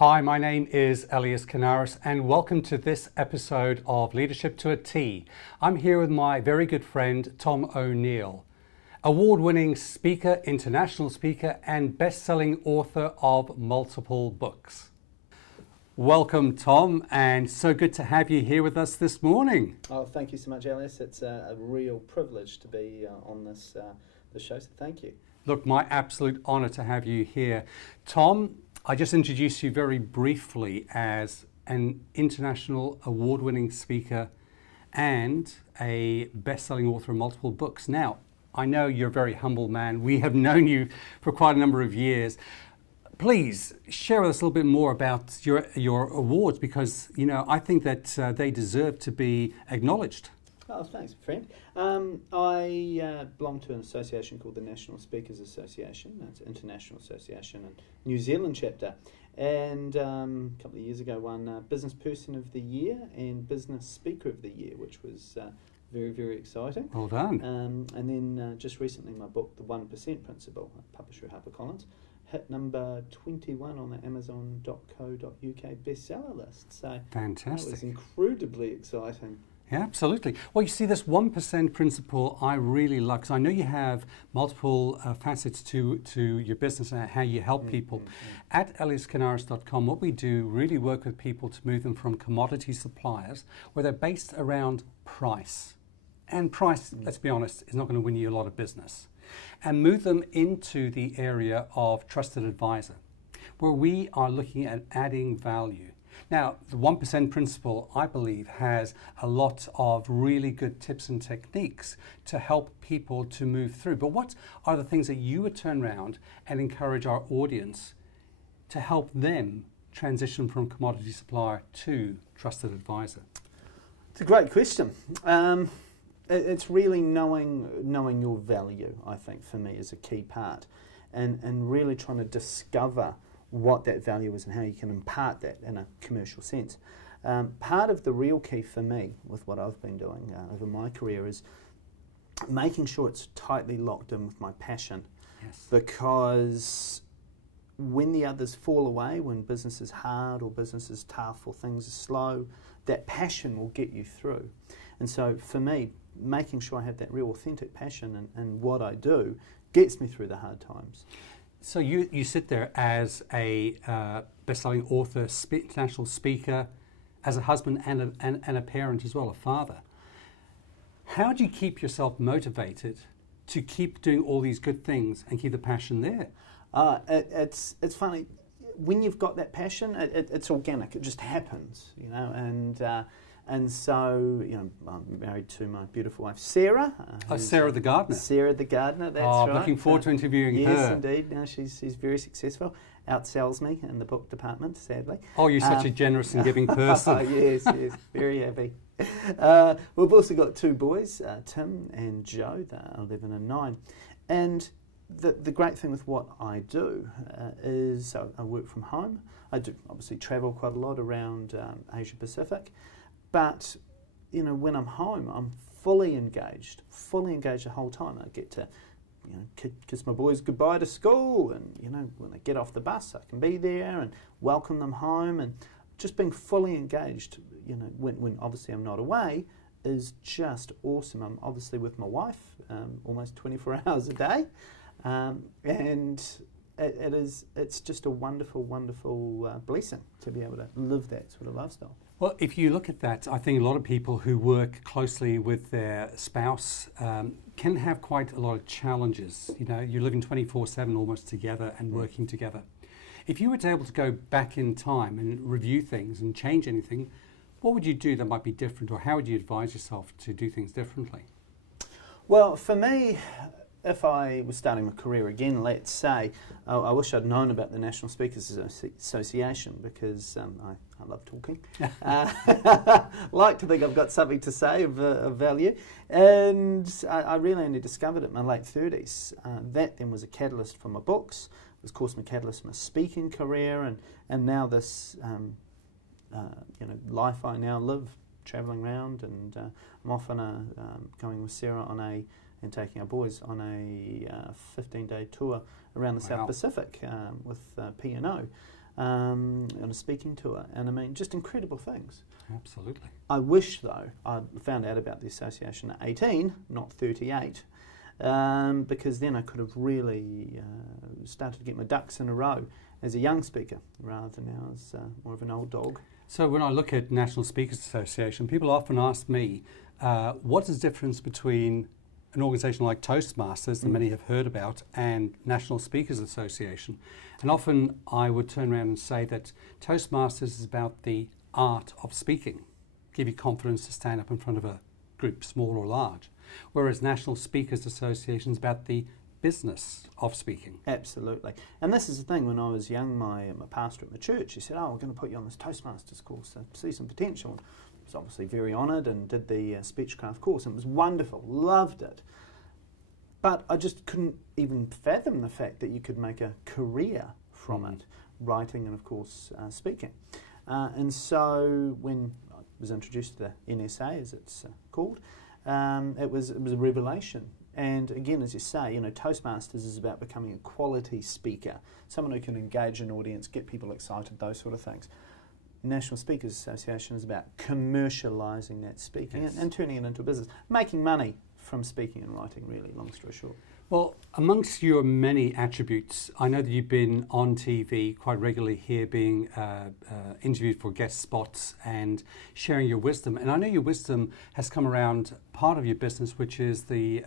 Hi, my name is Elias Canaris and welcome to this episode of Leadership to a T. I'm here with my very good friend Tom ONeil, award-winning speaker, international speaker and best-selling author of multiple books. Welcome, Tom, and so good to have you here with us this morning. Oh, thank you so much, Elias. It's a real privilege to be on this show, so thank you. Look, my absolute honour to have you here. Tom, I just introduced you very briefly as an international award-winning speaker and a best-selling author of multiple books. Now, I know you're a very humble man. We have known you for quite a number of years. Please share with us a little bit more about your awards, because I think that they deserve to be acknowledged. Oh, thanks, friend. I belong to an association called the National Speakers Association. That's an international association and New Zealand chapter. And a couple of years ago won Business Person of the Year and Business Speaker of the Year, which was very, very exciting. Well done. And then just recently my book, The 1% Principle, publisher HarperCollins, hit number 21 on the Amazon.co.uk bestseller list. So fantastic. That was incredibly exciting. Yeah, absolutely. Well, you see, this 1% principle I really like, because I know you have multiple facets to your business and how you help people. At eliascanaris.com, what we do really work with people to move them from commodity suppliers, where they're based around price. And price, let's be honest, is not going to win you a lot of business. And move them into the area of trusted advisor, where we are looking at adding value. Now, the 1% principle, I believe, has a lot of really good tips and techniques to help people to move through. But what are the things that you would turn around and encourage our audience to help them transition from commodity supplier to trusted advisor? It's a great question. It's really knowing your value, I think, for me, is a key part. And really trying to discover what that value is and how you can impart that in a commercial sense. Part of the real key for me with what I've been doing over my career is making sure it's tightly locked in with my passion. Yes. Because when the others fall away, when business is hard or business is tough or things are slow, that passion will get you through. And so for me, making sure I have that real authentic passion and what I do gets me through the hard times. So you sit there as a best-selling author, international speaker, as a husband and a parent as well, a father. How do you keep yourself motivated to keep doing all these good things and keep the passion there? It's funny. When you've got that passion, it's organic. It just happens, And so, I'm married to my beautiful wife, Sarah. Sarah the gardener. Sarah the gardener, that's right. Looking forward to interviewing her. Yes, indeed. No, she's very successful. Outsells me in the book department, sadly. Oh, you're such a generous and giving person. Yes, very happy. We've also got two boys, Tim and Joe. They're 11 and 9. And the great thing with what I do is I work from home. I do obviously travel quite a lot around Asia Pacific. But, when I'm home, I'm fully engaged the whole time. I get to, kiss my boys goodbye to school, and, when they get off the bus, I can be there and welcome them home, and just being fully engaged, when obviously I'm not away, is just awesome. I'm obviously with my wife almost 24 hours a day, and it's just a wonderful, wonderful blessing to be able to live that sort of lifestyle. Well, if you look at that, I think a lot of people who work closely with their spouse can have quite a lot of challenges. You're living 24/7 almost together and working together. If you were able to go back in time and review things and change anything, what would you do that might be different, or how would you advise yourself to do things differently? Well, for me, if I was starting my career again, let's say, I wish I'd known about the National Speakers Association, because I love talking. Like to think I've got something to say of value. And I really only discovered it in my late 30s. That then was a catalyst for my books. It was, of course, my catalyst for my speaking career, and now this life I now live, travelling around, and I'm often going with Sarah and taking our boys on a 15-day tour around the South Pacific with P&O. on a speaking tour, and I mean, just incredible things. Absolutely. I wish, though, I'd found out about the association at 18, not 38, because then I could have really started to get my ducks in a row as a young speaker, rather than now as more of an old dog. So when I look at National Speakers Association, people often ask me, what is the difference between an organisation like Toastmasters, that many have heard about, and National Speakers Association? And often I would turn around and say that Toastmasters is about the art of speaking, give you confidence to stand up in front of a group, small or large, whereas National Speakers Association is about the business of speaking. Absolutely. And this is the thing, when I was young, my pastor at my church, he said, oh, we're going to put you on this Toastmasters course to see some potential. And I was obviously very honoured and did the Speechcraft course, and it was wonderful, loved it. But I just couldn't even fathom the fact that you could make a career from it, writing and, of course, speaking. And so when I was introduced to the NSA, as it's called, it was a revelation. And again, as you say, you know, Toastmasters is about becoming a quality speaker, someone who can engage an audience, get people excited, those sort of things. National Speakers Association is about commercialising that speaking, and turning it into a business, making money from speaking and writing, really, long story short. Well, amongst your many attributes, I know that you've been on TV quite regularly here, being interviewed for guest spots and sharing your wisdom. And I know your wisdom has come around part of your business, which is the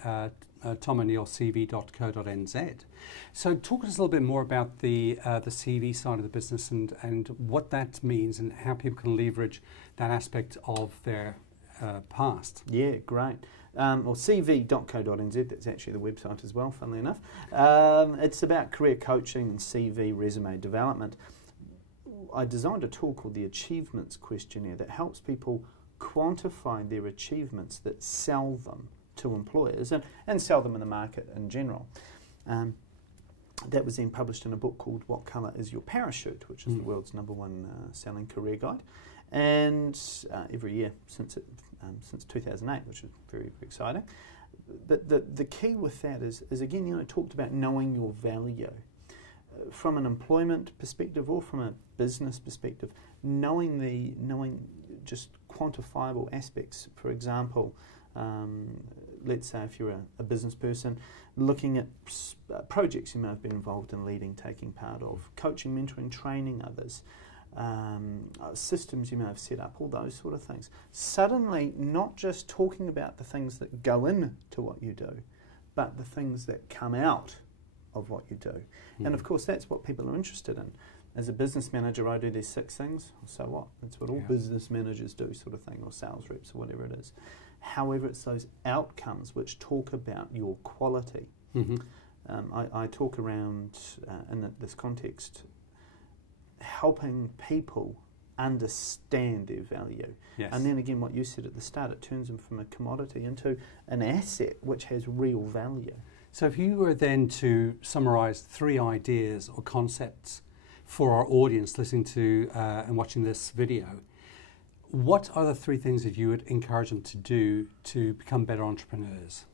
Tom ONeil CV.co.nz. So talk to us a little bit more about the CV side of the business and what that means and how people can leverage that aspect of their past. Yeah, great. Or cv.co.nz, that's actually the website as well, funnily enough. It's about career coaching and CV resume development. I designed a tool called the Achievements Questionnaire that helps people quantify their achievements that sell them to employers and sell them in the market in general. That was then published in a book called What Colour Is Your Parachute, which is the world's #1 selling career guide. And every year since 2008, which is very, very exciting. But the key with that is again, you know, talked about knowing your value. From an employment perspective or from a business perspective, knowing just quantifiable aspects. For example, let's say if you're a business person, looking at projects you may have been involved in leading, taking part of, coaching, mentoring, training others, systems you may have set up, all those sort of things. Suddenly, not just talking about the things that go into what you do, but the things that come out of what you do. And of course, that's what people are interested in. As a business manager, I do these 6 things, so what? That's what all business managers do, sort of thing, or sales reps, or whatever it is. However, it's those outcomes which talk about your quality. I talk around, in this context, helping people understand their value. And then again, what you said at the start, it turns them from a commodity into an asset which has real value. So if you were then to summarise 3 ideas or concepts for our audience listening to and watching this video, what are the 3 things that you would encourage them to do to become better entrepreneurs?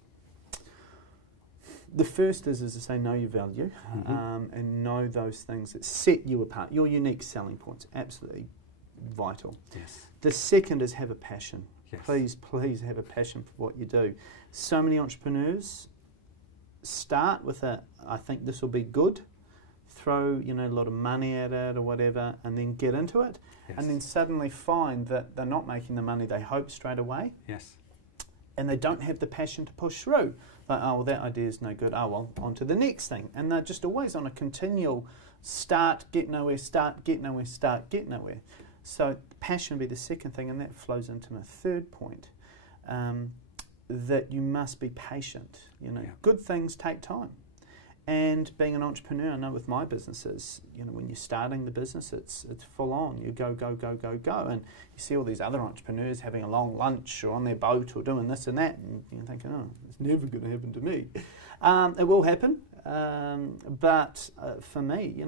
The first is, as I say, know your value and know those things that set you apart, your unique selling points, absolutely vital. The second is have a passion. Please have a passion for what you do. So many entrepreneurs start with I think this will be good, throw a lot of money at it or whatever, and then get into it, and then suddenly find that they're not making the money they hope straight away. And they don't have the passion to push through. Like, oh, well, that idea is no good. Oh, well, on to the next thing. And they're just always on a continual start, get nowhere, start, get nowhere, start, get nowhere. So passion would be the second thing, and that flows into my third point, that you must be patient. Good things take time. And being an entrepreneur, I know with my businesses, when you're starting the business, it's full on. You go, go, go, go, go. And you see all these other entrepreneurs having a long lunch or on their boat or doing this and that. And you're thinking, oh, it's never going to happen to me. It will happen. But for me,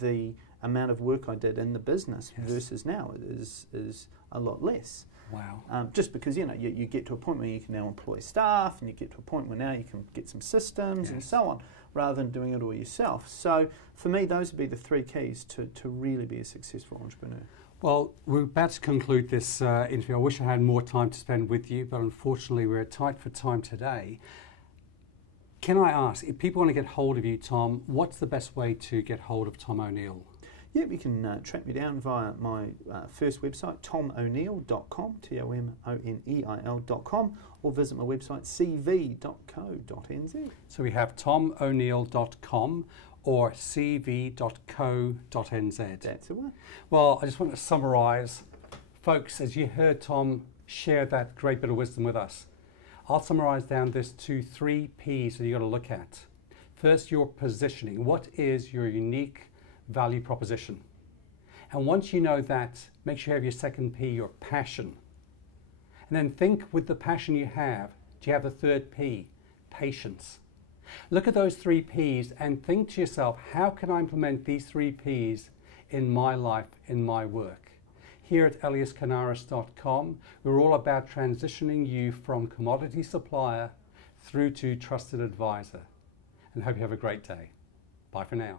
the amount of work I did in the business versus now is a lot less. Wow. Just because, you get to a point where you can now employ staff, and you get to a point where now you can get some systems and so on, rather than doing it all yourself. So for me, those would be the 3 keys to really be a successful entrepreneur. Well, we're about to conclude this interview. I wish I had more time to spend with you, but unfortunately we're tight for time today. Can I ask, if people want to get hold of you, Tom, what's the best way to get hold of Tom ONeil? Yeah, you can track me down via my first website, tomoneil.com, TOMONEIL.com, or visit my website, cv.co.nz. So we have tomoneil.com or cv.co.nz. That's the one. Well, I just want to summarise. Folks, as you heard Tom share that great bit of wisdom with us, I'll summarise down this to 3 P's that you've got to look at. First, your positioning. What is your unique value proposition? And once you know that, make sure you have your second P, your passion. And then think, with the passion you have, do you have the third P, patience? Look at those 3 P's and think to yourself, how can I implement these 3 P's in my life, in my work? Here at eliascanaris.com, we're all about transitioning you from commodity supplier through to trusted advisor. And hope you have a great day. Bye for now.